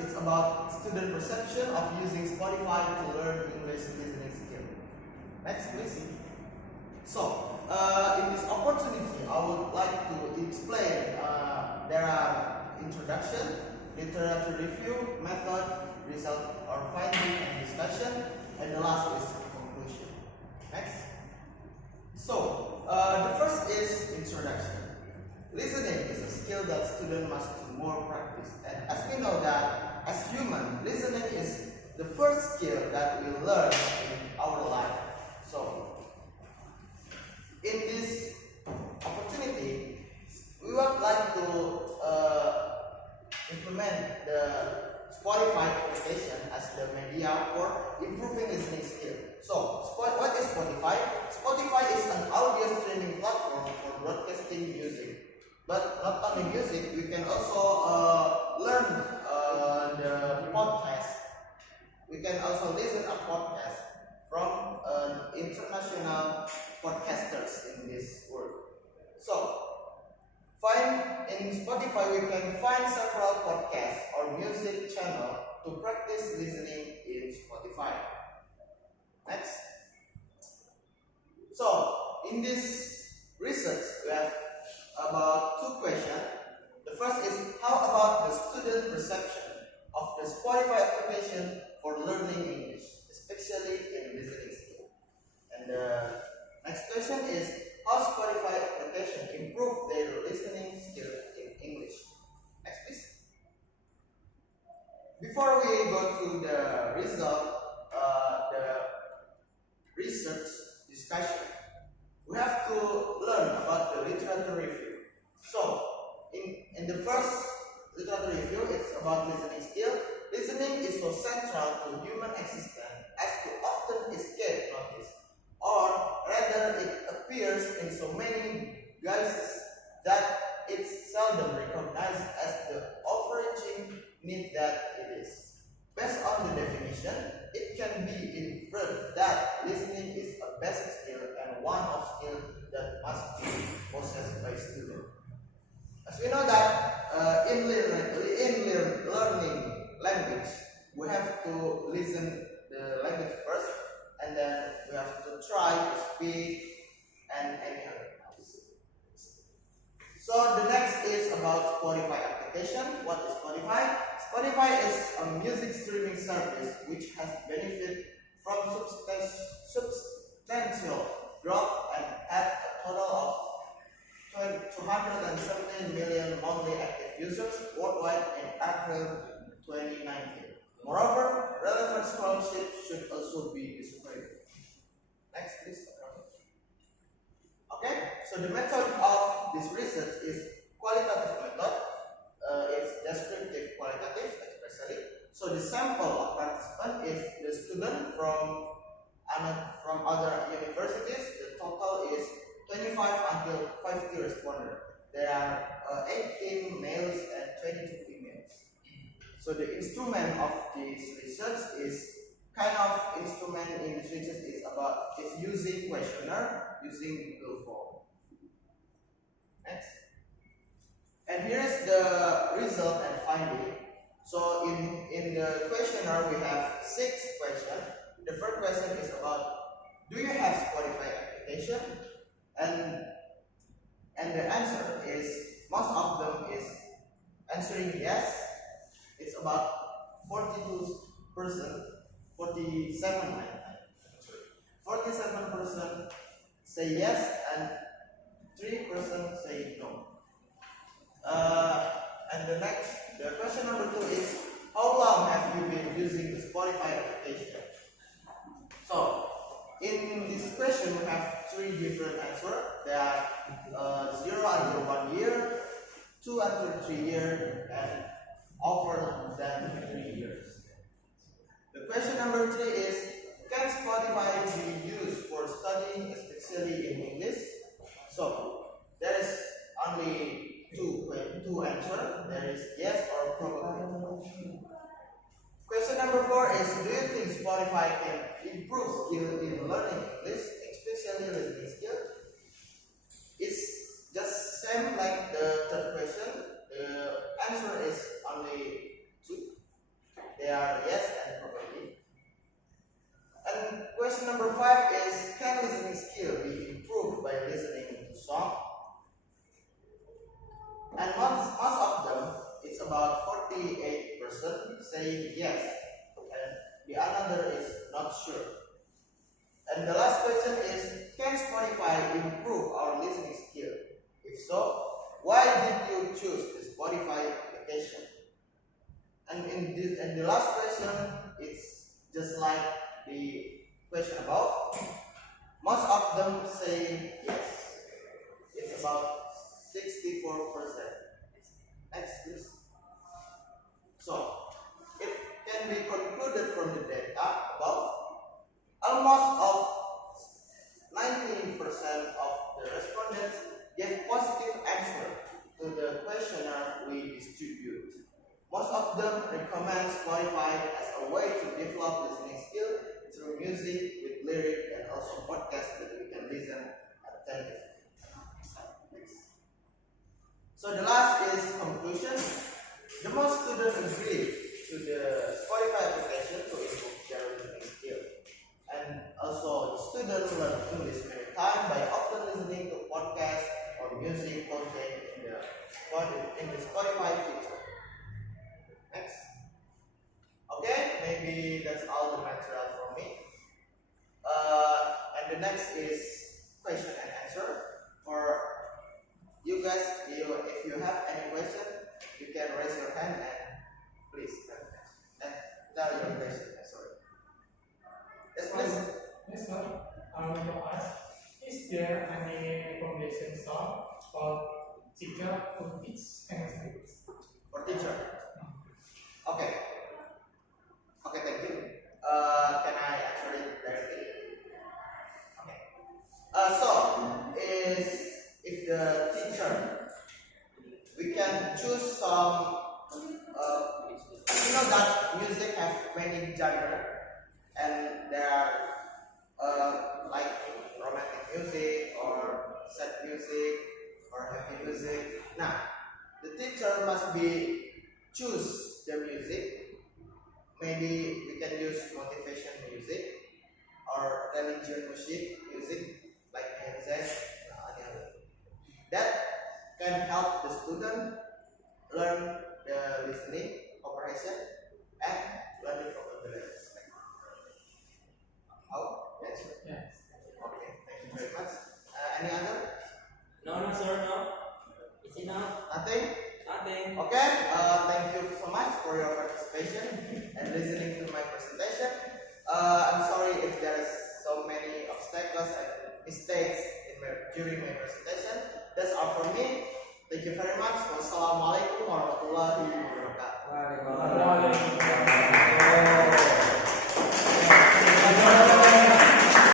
it's about student perception of using Spotify to learn English listening skill. Next, please. So, in this opportunity, I would like to explain there are introduction, literature review, method, result or finding and discussion, and the last is conclusion. Next. So, the first is introduction. Listening is a skill that students must do more practice. And as we know that as human, listening is the first skill that we learn in our life. So, in this opportunity, we would like to implement the Spotify application as the media for improving listening skill. So, what is Spotify? Spotify is an audio streaming platform for broadcasting music. But not only music, we can also learn the podcast. We can also listen a podcast from international podcasters in this world. So, in Spotify we can find several podcasts or music channel to practice listening in Spotify. Next. So, in this research we have about two questions. The first is, how about the student perception of the Spotify application for learning English, especially in listening skill? And the next question is, how Spotify application improve their listening skill in English? Next, please. Before we go to the result, the research discussion, we have to learn about the literature review. So, in the first literature review, it's about listening skill. Listening is so central to human existence as to often escape notice, or rather it appears in so many guises that it's seldom recognized as the overarching need that it is. Based on the definition, it can be inferred that listening is a basic skill and one of skills that must be possessed by students. As we know that in learning language, we have to listen the language first, and then we have to try to speak and any other else. So the next is about Spotify application. What is Spotify? Spotify is a music streaming service which has benefited from substantial growth and had a total of 217 million monthly active users worldwide in April 2019. Moreover, relevant scholarship should also be displayed. Next, please. Okay, so the method of this research is qualitative method. It's descriptive qualitative, especially. So the sample of participants is the student from other universities. The total is 25 until 50 responders. There are 18 males and 22 females. So the instrument of this research is kind of instrument in this research is using questionnaire using Google form. Next. And here is the result and finding. So in the questionnaire we have 6 questions. The first question is about, do you have Spotify application? And the answer is, most of them is answering yes. It's about 47%, 47% say yes and 3% say no. And the question number 2 is, how long have you been using the Spotify application? So, in this question we have 3 different answers. There are 0 until 1 year, 2 until 3 years, and over than 3 years. The question number 3 is, can Spotify be used for studying, especially in English? So, there is only two answers. There is yes or probably. Question number 4 is, do you think Spotify can improve skill in learning English, especially listening skill? It's just same like the third question. The answer is only 2. they are yes and probably. And question number 5 is, can listening skill be improved by listening to song? And most of them, it's about 48% saying yes, and the another is not sure. And the last question is, can Spotify improve our listening skill? If so, why did you choose the Spotify application? And in the last question, it's just like the question above. Most of them say yes. It's about 64%. Next, please. So, it can be concluded from the data above. Almost of 19% of the respondents gave positive answer to the questionnaire we distribute. Most of them recommend Spotify as a way to develop listening skill through music with lyric and also podcasts that we can listen attentively. So the last is conclusion. The most students agree to the Spotify application to improve their listening skill. And also the students learn English many times by often listening to podcasts or music contained in the Spotify feature. Next. Okay, maybe that's all the material from me. And the next is question and answer. For you guys, if you have any question, you can raise your hand and please tell your question. Sorry. Yes, please. Yes, sir. I want to ask, is there any recommendation song for teacher who teach English? For teacher? Okay. Okay, thank you. Can I answer it directly? Okay. So, if the teacher, we can choose some, you know that music have many genres, and there are like romantic music or sad music or happy music. Now, the teacher must be choose the music. Maybe we can use motivation music or religion music like jazz. That can help the student learn the listening comprehension and learn the vocabulary. Oh, yes. Yes. Okay, thank you very much. Any other? No, sir, no. It's enough. Nothing? Nothing. Okay, thank you so much for your participation and listening to my presentation. I'm sorry if there is so many obstacles and mistakes during my presentation. That's all from me. Thank you very much. Wassalamualaikum warahmatullahi wabarakatuh. Waalaikumsalam.